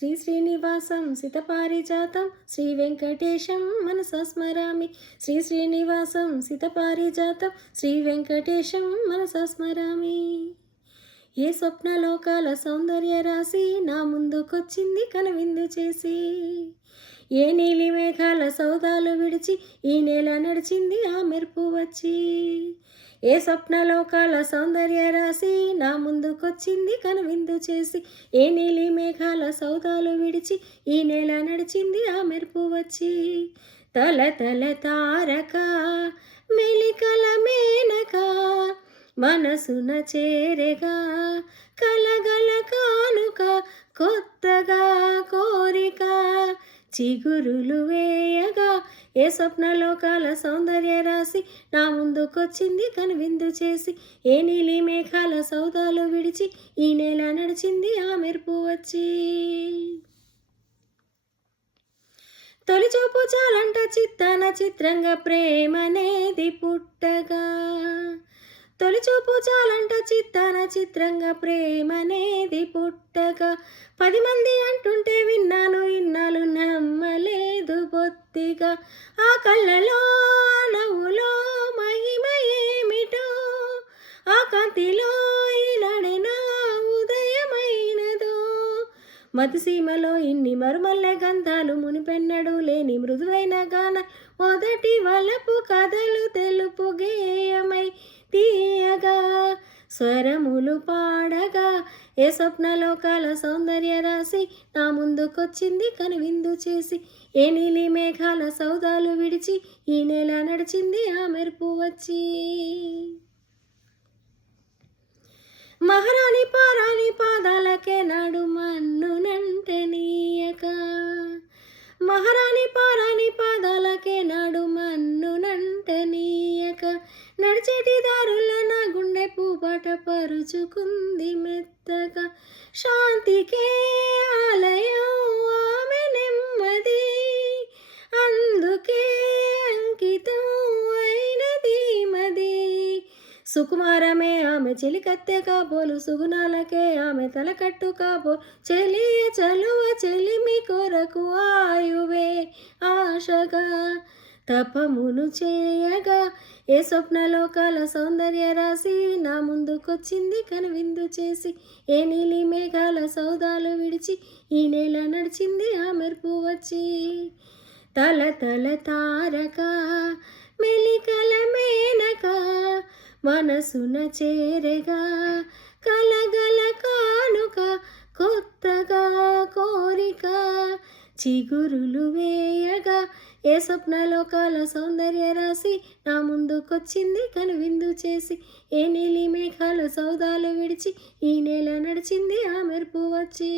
శ్రీ శ్రీనివాసం సితపారిజాతం శ్రీ వెంకటేశం మనసా స్మరామి. శ్రీ శ్రీనివాసం సితపారిజాతం శ్రీ వెంకటేశం మనసా స్మరామి. ఏ స్వప్నలోకాల సౌందర్య రాశి నా ముందుకొచ్చింది కనువిందు చేసి. ఏ నీలి మేఘాల సౌదాలు విడిచి ఈ నేల నడిచింది ఆ మెరుపు వచ్చి. ఏ స్వప్నలోకాల సౌందర్య రాశి నా ముందుకొచ్చింది కనువిందు చేసి. ఏ నీలి మేఘాల సౌదాలు విడిచి ఈ నేల నడిచింది ఆ మెరుపు వచ్చి. తల తల తారక మెలికల మేనక మనసున చేరెగా కలగల కానుక కొత్తగా కోరిక చిగురులు వేయగా. ఏ స్వప్నలోకాల సౌందర్య రాశి నా ముందుకొచ్చింది కనువిందు చేసి. ఏ నీలి మేఘాల సౌదాలు విడిచి ఈ నేల నడిచింది ఆ మెరుపు వచ్చి. తొలి చూపు చాలంట చిత్తాన చిత్రంగా ప్రేమనేది పుట్టగా. తొలి చూపు చాలంట చిత్తాన చిత్రంగా ప్రేమనేది పుట్టగా. 10 మంది అంటుంటే విన్నాను ఇన్నాళ్ళు నమ్మలేదు బొత్తిగా. ఆ కళ్ళలో నవ్వులో మహిమ ఏమిటో ఆ కాంతిలో ఈనాడైనా ఉదయమైనదో. మధుసీమలో ఇన్ని మరుమల్లె గంధాలు మునిపెన్నడు లేని మృదువైన గాన మొదటి వలపు కథలు తెలుపు గేయమై తీయగా స్వరములు పాడగా. ఏ స్వప్నలోకాల సౌందర్య రాశి నా ముందుకొచ్చింది కనువిందు చేసి. ఏ నీలి మేఘాల సౌదాలు విడిచి ఈ నేల నడిచింది ఆ మెరుపు వచ్చి. మహారాణి పారాణి పాదాలకే నాడు మన్నునంటే నీయక. మహారాణి పారాణి పాదాలకే నాడు మన్నునంటే నీయక. నడిచేటి దారుల్లో నా గుండె పూపాట పరుచుకుంది మెత్తగా. శాంతికే ఆలయం ఆమె నెమ్మది అందుకే అంకితం అయినది మది. సుకుమారమే ఆమె చెలికత్తె కాబోలు సుగుణాలకే ఆమె తలకట్టు కాబో. చెలియ చలువ చెలిమి కొరకు ఆయువే ఆశగా తపమును చేయగా. ఏ స్వప్నలోకాల సౌందర్య రాశి నా ముందుకొచ్చింది కనువిందు చేసి. ఏ నీలి మేఘాల సౌదాలు విడిచి ఈ నేల నడిచింది ఆ మెరుపు వచ్చి. తల తల తారక మెలికల మేనక మనసున చేరెగా కలగల కానుక కొత్తగా కోరిక చిగురులు వేయగా. ఏ స్వప్నలోకాల సౌందర్య రాశి నా ముందుకొచ్చింది కనువిందు చేసి. ఏ నీలి మేఘాల సౌదాలు విడిచి ఈ నేల నడిచింది ఆ మెరుపు వచ్చి.